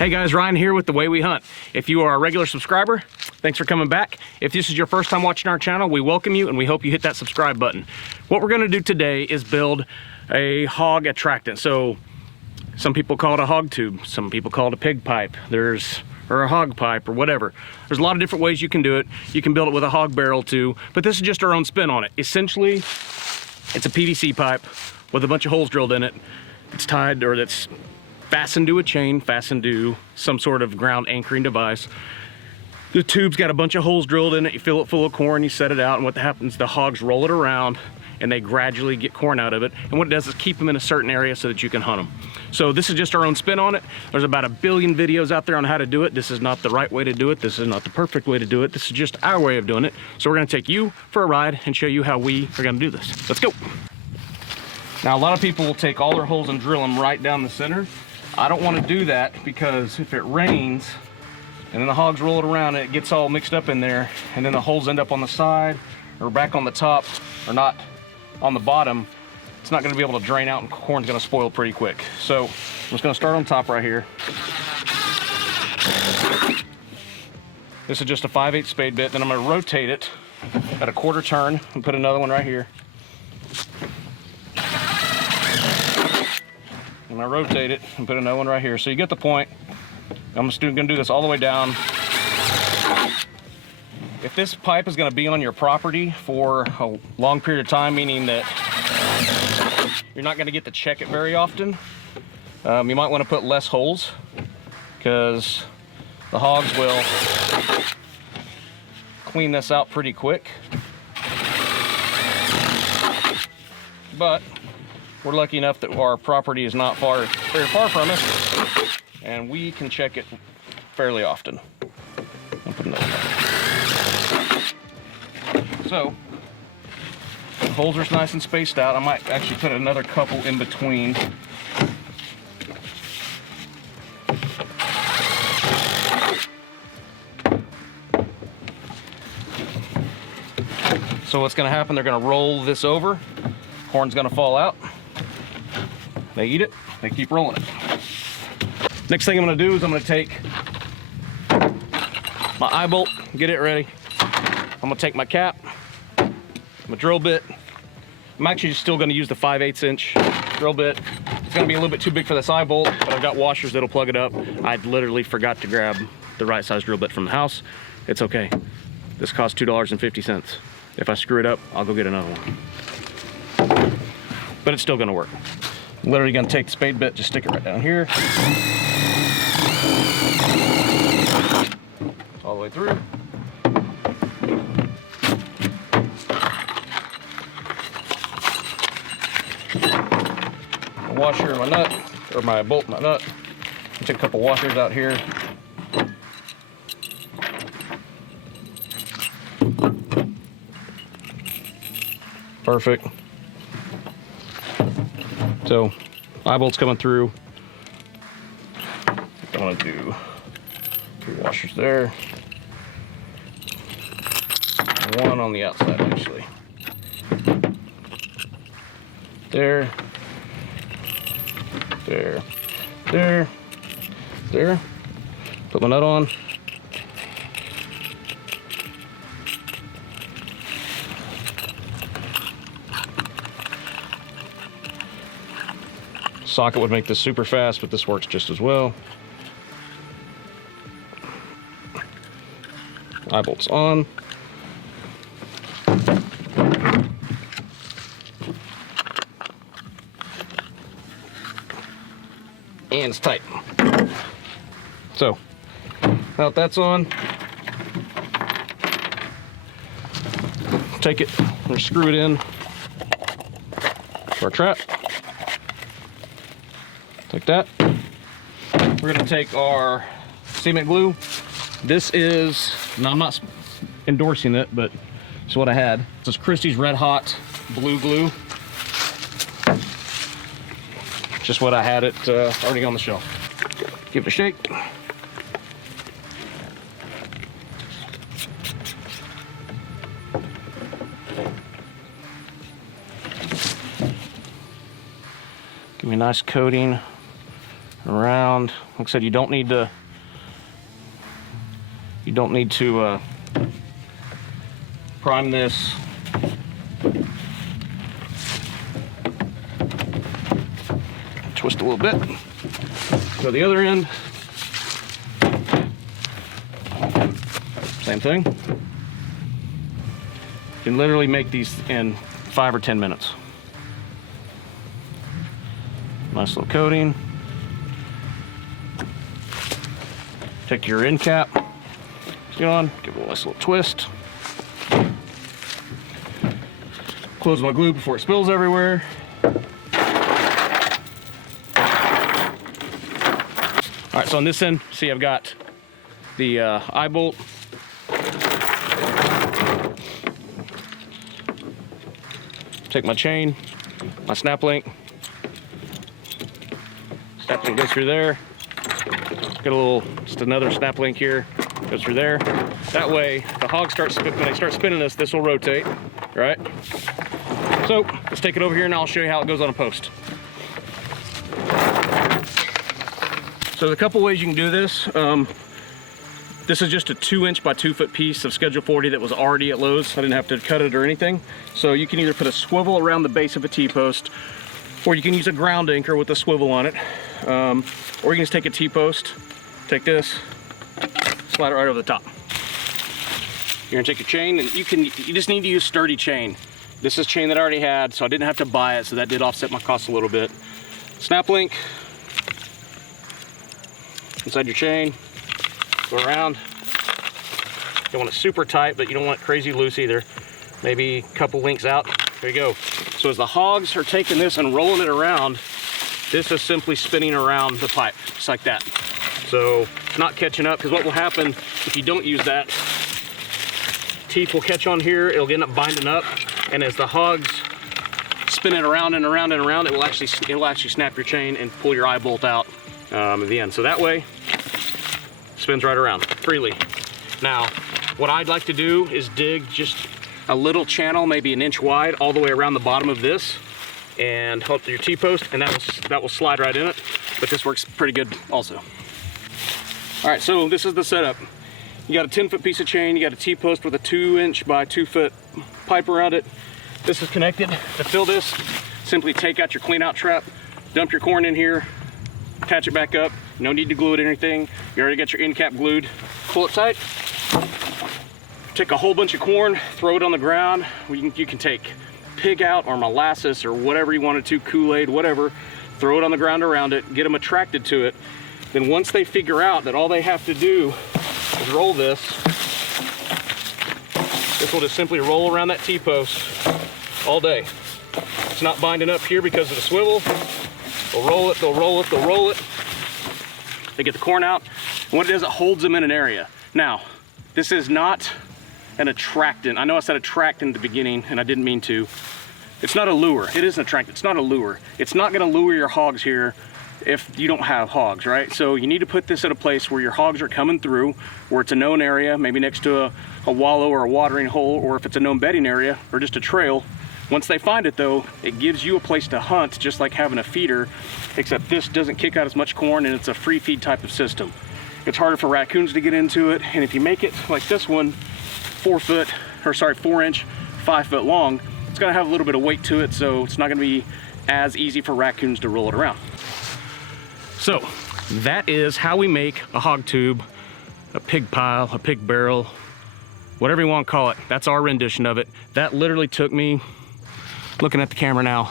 Hey guys, Ryan here with The Way We Hunt. If you are a regular subscriber, thanks for coming back. If this is your first time watching our channel, we welcome you and we hope you hit that subscribe button. What we're gonna do today is build a hog attractant. So some people call it a hog tube, some people call it a pig pipe, or a hog pipe or whatever. There's a lot of different ways you can do it. You can build it with a hog barrel too, but this is just our own spin on it. Essentially, it's a PVC pipe with a bunch of holes drilled in it. It's tied, or that's fastened to a chain, fastened to some sort of ground anchoring device. The tube's got a bunch of holes drilled in it. You fill it full of corn, you set it out, and what happens, the hogs roll it around and they gradually get corn out of it. And what it does is keep them in a certain area so that you can hunt them. So this is just our own spin on it. There's about 1 billion videos out there on how to do it. This is not the right way to do it. This is not the perfect way to do it. This is just our way of doing it. So we're gonna take you for a ride and show you how we are gonna do this. Let's go. Now, a lot of people will take all their holes and drill them right down the center. I don't want to do that because if it rains and then the hogs roll it around and it gets all mixed up in there and then the holes end up on the side or back on the top or not on the bottom, it's not going to be able to drain out and corn's going to spoil pretty quick. So I'm just going to start on top right here. This is just a 5/8 spade bit. Then I'm going to rotate it at a 1/4 turn and put another one right here. I'm gonna rotate it and put another one right here. So you get the point. I'm just gonna do this all the way down. If this pipe is gonna be on your property for a long period of time, meaning that you're not gonna get to check it very often, you might wanna put less holes because the hogs will clean this out pretty quick. But we're lucky enough that our property is not very far from it, and we can check it fairly often. I'll put another one. So, the holes are nice and spaced out. I might actually put another couple in between. So what's gonna happen, they're gonna roll this over, corn's gonna fall out. They eat it, they keep rolling it. Next thing I'm gonna do is I'm gonna take my eye bolt, get it ready. I'm gonna take my cap, my drill bit. I'm actually still gonna use the 5/8 inch drill bit. It's gonna be a little bit too big for this eye bolt, but I've got washers that'll plug it up. I literally forgot to grab the right size drill bit from the house. It's okay. This costs $2.50. If I screw it up, I'll go get another one. But it's still gonna work. Literally gonna take the spade bit, just stick it right down here. All the way through. My washer, my nut, or my bolt, my nut. Take a couple washers out here. Perfect. So, eye bolt's coming through. I'm gonna do 3 washers there. One on the outside, actually. There. There. There. There. Put my nut on. Socket would make this super fast, but this works just as well. Eye bolt's on. And it's tight. So, now that that's on, take it and screw it in to our trap. Like that. We're gonna take our cement glue. This is, now I'm not endorsing it, but it's what I had. This is Christie's Red Hot Blue Glue. Just what I had it already on the shelf. Give it a shake. Give me a nice coating around. Like I said, you don't need to prime this. Twist a little bit. Go the other end. Same thing. You can literally make these in 5 or 10 minutes. Nice little coating. Take your end cap, get on, give it a nice little twist. Close my glue before it spills everywhere. All right, so on this end, see I've got the eye bolt. Take my chain, my snap link. Snap link goes through there. Got just another snap link here, goes through there. That way, the hog when they start spinning this will rotate, right? So, let's take it over here and I'll show you how it goes on a post. So there's a couple ways you can do this. This is just a 2" by 2" piece of Schedule 40 that was already at Lowe's. I didn't have to cut it or anything. So you can either put a swivel around the base of a T-post, or you can use a ground anchor with a swivel on it. Or you can just take a T-post, take this, slide it right over the top. You're gonna take your chain, and you just need to use sturdy chain. This is chain that I already had, so I didn't have to buy it, so that did offset my cost a little bit. Snap link inside your chain, go around. You don't want it super tight, but you don't want it crazy loose either. Maybe a couple links out. There you go. So as the hogs are taking this and rolling it around, this is simply spinning around the pipe, just like that. So it's not catching up, because what will happen if you don't use that, teeth will catch on here, it'll end up binding up, and as the hogs spin it around and around and around, it'll actually snap your chain and pull your eye bolt out at the end. So that way, spins right around freely. Now, what I'd like to do is dig just a little channel, maybe 1 inch wide, all the way around the bottom of this, and hook to your T-post, and that will slide right in it. But this works pretty good also. All right, so this is the setup. You got a 10-foot piece of chain, you got a T-post with a 2" by 2" pipe around it. This is connected. To fill this, simply take out your clean out trap, dump your corn in here, attach it back up. No need to glue it or anything. You already got your end cap glued. Pull it tight. Take a whole bunch of corn, throw it on the ground. You can take pig out or molasses or whatever you wanted to, Kool-Aid, whatever. Throw it on the ground around it, get them attracted to it. Then once they figure out that all they have to do is roll this will just simply roll around that T-post all day. It's not binding up here because of the swivel. They'll roll it, they'll roll it, they'll roll it. They get the corn out. And what it does, it holds them in an area. Now, this is not an attractant. I know I said attractant at the beginning, and I didn't mean to. It's not a lure. It is an attractant. It's not a lure. It's not gonna lure your hogs here if you don't have hogs, right? So you need to put this at a place where your hogs are coming through, where it's a known area, maybe next to a wallow or a watering hole, or if it's a known bedding area or just a trail. Once they find it though, it gives you a place to hunt, just like having a feeder, except this doesn't kick out as much corn and it's a free feed type of system. It's harder for raccoons to get into it, and if you make it like this one, 4 inch, 5 foot long, it's gonna have a little bit of weight to it, so it's not gonna be as easy for raccoons to roll it around. So that is how we make a hog tube, a pig pile, a pig barrel, whatever you want to call it. That's our rendition of it. That literally took me, looking at the camera now,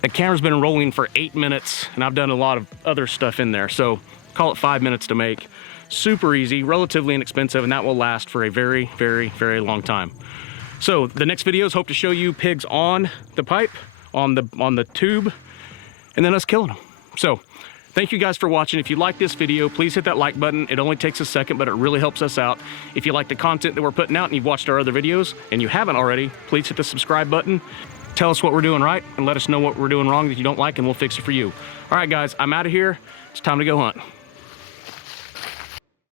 the camera's been rolling for 8 minutes, and I've done a lot of other stuff in there, so call it 5 minutes to make. Super easy, relatively inexpensive, and that will last for a very, very, very long time. So the next videos hope to show you pigs on the pipe, on the tube, and then us killing them. So thank you guys for watching. If you like this video, please hit that like button. It only takes a second, but it really helps us out. If you like the content that we're putting out and you've watched our other videos and you haven't already, please hit the subscribe button. Tell us what we're doing right and let us know what we're doing wrong that you don't like, and we'll fix it for you. All right, guys, I'm out of here. It's time to go hunt.